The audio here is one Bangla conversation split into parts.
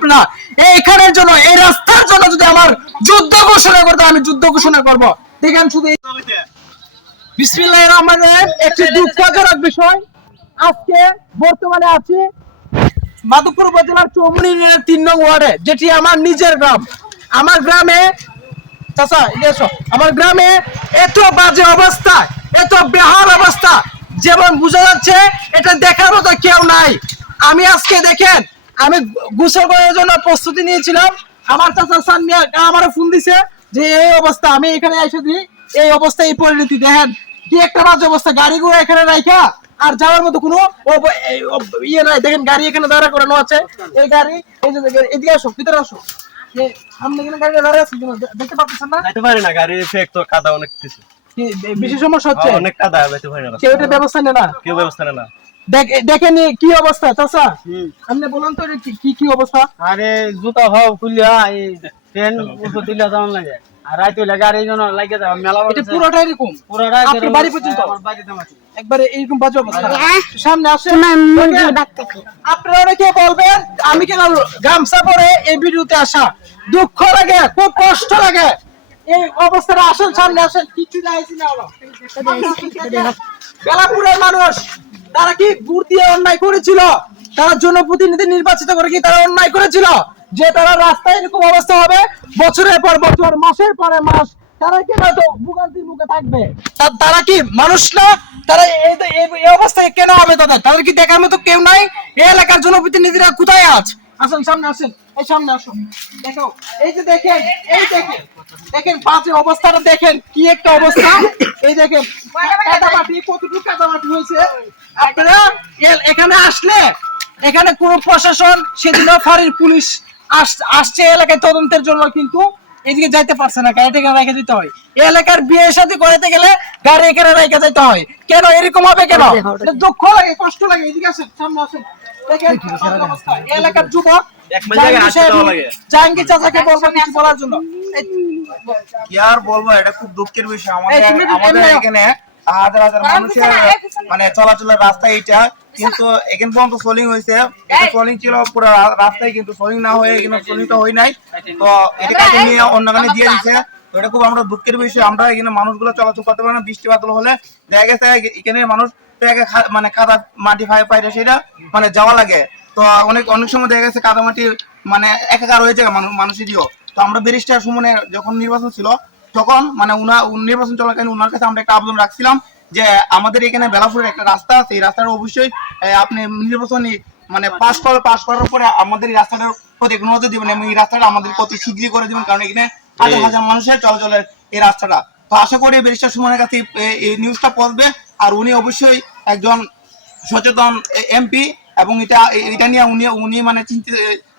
আপনারা এইখানের জন্য, এই রাস্তার জন্য যদি আমার যুদ্ধ ঘোষণা করতে আমি যুদ্ধ ঘোষণা করব। দেখেন শুধু বিসমিল্লাহির রহমানির রহিম, একটি দুঃখজনক বিষয়। আজকে বর্তমানে আছি মাধবপুর উপজেলার চৌমুনি তিন নং ওয়ার্ডে, যেটি আমার নিজের গ্রাম। আমার গ্রামে, চাচা এসো। আমার গ্রামে এত বাজে অবস্থা, এত বেহাল অবস্থা, যেমন বোঝা যাচ্ছে, এটা দেখার মতো কেউ নাই। আমি আজকে দেখেন আমি গোসল করার জন্য প্রস্তুতি নিয়েছিলাম। আমার চাচা সান্নিয়া আমার ফোন দিছে যে, এই অবস্থা, আমি এখানে এসে দিই এই অবস্থা এই পরিণতি, দেখেন, কি একটা বাজে অবস্থা, গাড়িগুলো এখানে রাখা আর যাওয়ার মতো কোনো ইয়ে নাই, দেখেন, গাড়ি এখানে দাঁড়া করানো আছে, এই গাড়ি, এই যে এদিকে আসো, ভিতরে আসো সামনে এখানে গাড়িটা দাঁড়িয়ে আছে, দেখতে পাচ্ছেন না? যাইতে পারি না, গাড়ির effect তো কাদা অনেক কিছু কি বেশি সমস্যা হচ্ছে? হ্যাঁ, অনেক কাদা যাইতে পারি না কেউ এটা ব্যবস্থা নেয় না? কেউ ব্যবস্থা নেয় না। দেখেন কি অবস্থা চাচা? আপনি বলুন তো কি- কি অবস্থা? আরে জুতা হও খুলিয়া এই ট্রেন দিলে লাগে। আর রাইতে হইলে গাড়ি যেন লাগে যাবে মেলা এটা পুরোটা এরকম? পুরোটা এরকম। বাড়ি পর্যন্ত? আমার বাড়িতে মাটি একবারে এইরকম বাজে অবস্থা। সামনে আসে তোমার মুরগি বাচ্চা আপনারা কে বলবেন? আমি কেন গামছা পরে এই ভিডিওতে আসা? দুঃখ লাগে খুব কষ্ট লাগে। এই অবস্থাটা আসেন সামনে আসেন। কিছু যাইছি না বেলাপুরের মানুষ তারা কি দিয়ে অন্যায় করেছিল? তারা জনপ্রতিনিধি নির্বাচিত করে কি তারা অন্যায় করেছিল? যে তারা রাস্তায় এরকম অবস্থা হবে বছরের পর বছর মাসের পরে মাস তারা কি হয়তো ভোগান্তির মুখে থাকবে? তারা কি মানুষ না? তারা এই অবস্থায় কেন হবে তাদের? তাদের কি দেখার মতো কেউ নাই? এই এলাকার জনপ্রতিনিধিরা কোথায় আছে আসেন সামনে আসেন। এই সামনে আসুন। দেখো এই যে দেখেন এই দেখেন। দেখেন পাঁচের অবস্থাটা দেখেন কি একটা অবস্থা। এই দেখেন কাদামাটি কতটুকু কাদামাটি হয়েছে? আপনারা এখানে আসলে এখানে কোন প্রশাসন সেদিন ফাঁড়ির পুলিশ আসছে এলাকায় তদন্তের জন্য কিন্তু এদিকে যাইতে পারছে না গাড়িটা এখানে রেখে দিতে হয়। এলাকার বিয়ে সাথে করাতে গেলে গাড়ি এখানে রেখে যেতে হয়। কেন এরকম হবে কেন? দুঃখ লাগে কষ্ট লাগে। এদিকে আসেন সামনে আসেন। দেখেন অবস্থা। এই এলাকার যুবক জাহাঙ্গীর চাচাকে বলব কিছু বলার জন্য। কি আর বলব এটা খুব দুঃখের বিষয়। আমাদের আমাদের এখানে হাজার হাজার মানুষের মানে চলাচলের রাস্তা এইটা। কিন্তু এখান পর্যন্ত সোলিং হয়েছে। সোলিং ছিল পুরো রাস্তায় কিন্তু সোলিং না হয়ে কিন্তু সোলিংটা হয় নাই। তো এটা কাজে নিয়ে অন্য গানে দিয়ে দিছে। তো এটা খুব আমরা দুঃখের বিষয়। আমরা এখানে মানুষগুলো চলাচল করতে পারি না বৃষ্টি বাদল হলে দেখা গেছে এখানে মানুষ মানে কাদা মাটি ফাই পাইলে সেটা মানে যাওয়া লাগে। তো অনেক অনেক সময় দেখা গেছে কাদা মাটি মানে একাকার হয়ে যায় মানুষ মানুষেরও তো আমরা ব্যারিস্টার সুমনে যখন নির্বাচন ছিল তখন মানে উনা নির্বাচন চলাকালীন উনার কাছে আমরা একটা আবেদন রাখছিলাম যে আমাদের এখানে বেলাপুরের একটা রাস্তা আছে এই রাস্তাটা অবশ্যই আপনি নির্বাচনী মানে পাস করে পাস করার পরে আমাদের এই রাস্তাটার প্রতি নজর দিবেন এবং এই রাস্তাটা আমাদের প্রতি শীঘ্রই করে দিবেন কারণ এখানে হাজার হাজার মানুষের চলাচলের এই রাস্তাটা। তো আশা করি ব্যারিস্টার সুমনের কাছে এই- নিউজটা পৌঁছবে আর উনি অবশ্যই একজন সচেতন এমপি এবং এটা এটা নিয়ে উনি উনি মানে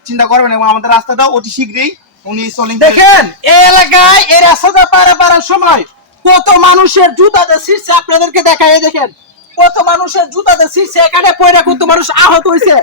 চিন্তা করবেন এবং আমাদের রাস্তাটা অতি শীঘ্রই উনি দেখেন এই এলাকায় এই রাস্তাটা পারে পারার সময় কত মানুষের জুতাতে শীর্ষে আপনাদেরকে দেখায় দেখেন। কত মানুষের জুতাতে শীর্ষে এখানে পয়রা কত মানুষ আহত হয়েছে।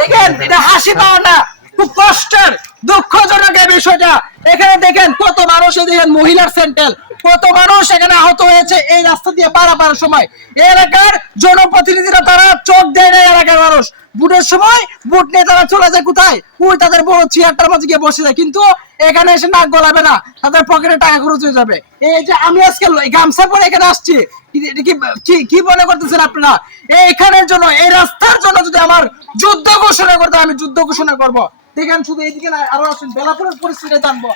দেখেন এটা হাসি পাওয়া না খুব কষ্টের দুঃখজনক এই বিষয়টা। এখানে দেখেন কত মানুষ দেখেন মহিলার সেন্টেল কত মানুষ এখানে আহত হয়েছে এই রাস্তা দিয়ে পারাপারের সময়। এই এলাকার জনপ্রতিনিধিরা তারা চোখ দেয় না এলাকার মানুষ। বুটের সময় বুট নিয়ে তারা চলে যায় কোথায়? ওই তাদের বড় চেয়ারটার মাঝে গিয়ে বসে যায়। কিন্তু এখানে এসে নাক গলাবে না, তাদের পকেটে টাকা খরচ হয়ে যাবে। এই যে আমি আজকে গামছা পরে এখানে আসছি, কি- মনে করতেছেন আপনারা? এখানের জন্য, এই রাস্তার জন্য যদি আমার যুদ্ধ ঘোষণা করতে আমি যুদ্ধ ঘোষণা করব। দেখেন শুধু এইদিকে না, আরও আসুন, বেলাপুরের পরিস্থিতি জানব।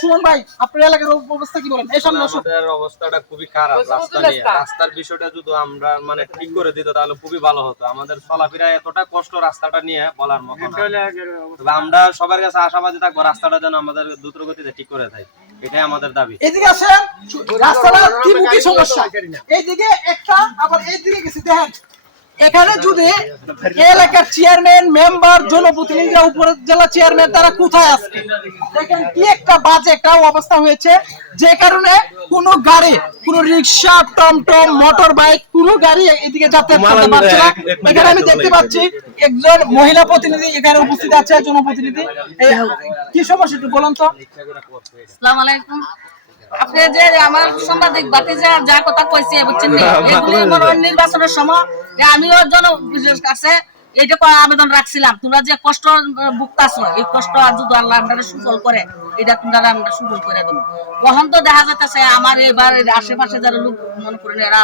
সুমন ভাই আপনার এলাকার অবস্থা কি বলেন? এই সামনে আমাদের অবস্থাটা খুবই খারাপ রাস্তা নিয়ে। রাস্তার বিষয়টা যদি আমরা মানে ঠিক করে দিত তাহলে খুবই ভালো হতো। আমাদের চলাফেরা এতটা কষ্ট রাস্তাটা নিয়ে বলার মতো তবে আমরা সবার কাছে আশাবাদী থাকব রাস্তাটা যেন আমাদের দ্রুত গতিতে ঠিক করে দেয়। এটাই আমাদের দাবি। এদিকে আসেন রাস্তাটা কি মুখী সমস্যা? এইদিকে একটা আবার এইদিকে গেছি দেখেন। এখানে যদি এলাকার চেয়ারম্যান মেম্বার জনপ্রতিনিধিরা উপজেলা চেয়ারম্যান তারা কোথায় আছে? দেখেন কি একটা বাজে একটা অবস্থা হয়েছে। যে কারণে কোনো গাড়ি কোনো রিক্সা টমটম মোটর বাইক কোনো গাড়ি এদিকে যাতায়াত করতে পারছে না। এখানে আমি দেখতে পাচ্ছি একজন মহিলা প্রতিনিধি এখানে উপস্থিত আছে জনপ্রতিনিধি। কি সমস্যা একটু বলুন তো? আসসালামু আলাইকুম। আপনি যে আমার সাংবাদিক বাতিজা যা কথা কইছে বুঝছেন নি? এগুলি নির্বাচনের সময় আমিও জন কাছে এইটা আবেদন রাখছিলাম। তোমরা যে কষ্ট ভুগতাছো এই কষ্ট আর যদি আল্লাহ আপনারা সুফল করে এটা তোমরা আমরা সুফল করে দেবো কখন তো দেখা যাইতেছে আমার এবার আশেপাশে যারা লোক মনে করেন এরা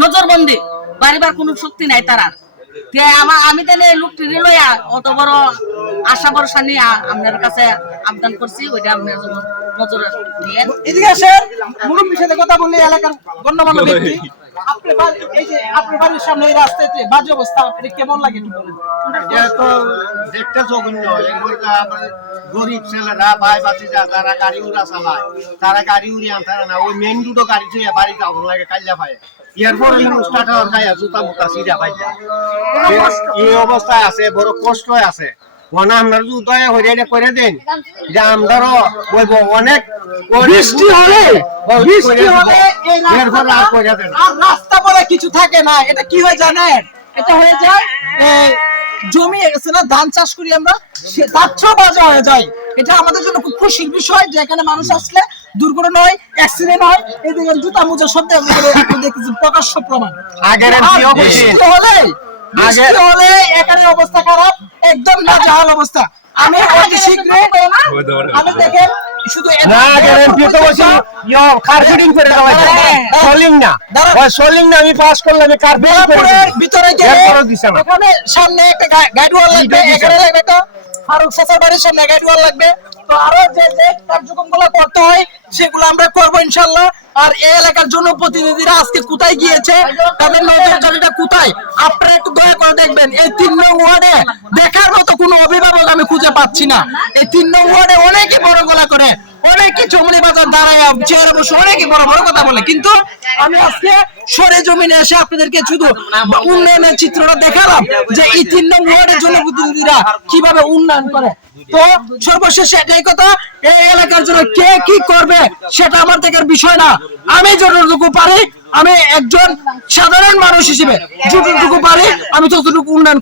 নজরবন্দি বাড়িবার কোনো শক্তি নাই তারা আমি তাহলে লোকটি লইয়া অত বড় আশা ভরসা নিয়ে আপনার কাছে আবেদন করছি ওইটা আপনার জন্য নজরে এদিকে আসে মুরব্বীর সাথে কথা বললে এলাকার গণ্যমান্য ব্যক্তি। আপনার বাড়ি এই যে আপনার বাড়ির সামনে এই রাস্তাতে বাজে অবস্থা আপনি কেমন লাগে একটু বলেন? তো দেখতে জঘন্য। এর মধ্যে আবার গরিব ছেলেরা ভাই যা যারা গাড়ি উড়া চালায় তারা গাড়ি উড়ি আনতে না। ওই মেন দুটো গাড়ি চুয়ে বাড়ি যাব লাগে কাল্লা পায় এরপর জুতা মুতা যায় এই অবস্থায় আছে বড় কষ্ট আছে। আপনার যদি দয়া করে দেন। যে আমরাও ওই অনেক। বৃষ্টি হলে বৃষ্টি হলে এরপর আর রাস্তাটা করে আর রাস্তা বলে কিছু থাকে না। এটা কি হয় জানেন? এটা হয়ে যায় জমি গেছে না ধান চাষ করি আমরা সে তার বাজে হয়ে যায়। এটা আমাদের জন্য খুব খুশির বিষয় যে এখানে মানুষ আসলে দুর্ঘটনা হয় অ্যাক্সিডেন্ট হয় এদিকে জুতা মোজা শব্দ দেখতেছি প্রকাশ্য প্রমাণ। আগের হলে বৃষ্টি হলে এখানে অবস্থা খারাপ। একদম নাজেহাল অবস্থা। আমি অতি শীঘ্রই আমি দেখেন শুধু না আগের তো বলছি ইয়ো কার্পেটিং করে দেওয়া। না। ওই সোলিং না আমি পাস করলে আমি কার্পেটিং করে ভিতরে গেলে এরপরও দিছে না। এখানে সামনে একটা গাইড ওয়াল লাগবে এখানে লাগবে একটা ফারুক চাচার বাড়ির সামনে গাইড ওয়াল লাগবে। তো আরও যে যে কার্যক্রমগুলো করতে হয় সেগুলো আমরা করব ইনশাল্লাহ। আর এই এলাকার জন্য প্রতিনিধিরা আজকে কোথায় গিয়েছে, তাদের নজরদারিটা কোথায়? আপনারা একটু দয়া করে দেখবেন, এই তিন নং ওয়ার্ডে দেখার মতো কোনো অভিভাবক আমি খুঁজে পাচ্ছি না। এই তিন নং ওয়ার্ডে অনেকে বড় গলা করে অনেকে চমড়ি বাজার দাঁড়ায় চেয়ারে বসে অনেকে বড় বড় কথা বলে। কিন্তু আমি আজকে সরে জমিনে এসে আপনাদেরকে শুধু উন্নয়নের চিত্রটা দেখালাম, যে এই তিন ওয়ার্ডের জনপ্রতিনিধিরা কীভাবে উন্নয়ন করে। তো সর্বশেষ এটাই কথা, এই এলাকার জন্য কে কি করবে সেটা আমার দেখার বিষয় না। আমি যতটুকু পারি, আমি একজন সাধারণ মানুষ হিসেবে যতটুকু পারি, আমি ততটুকু উন্নয়ন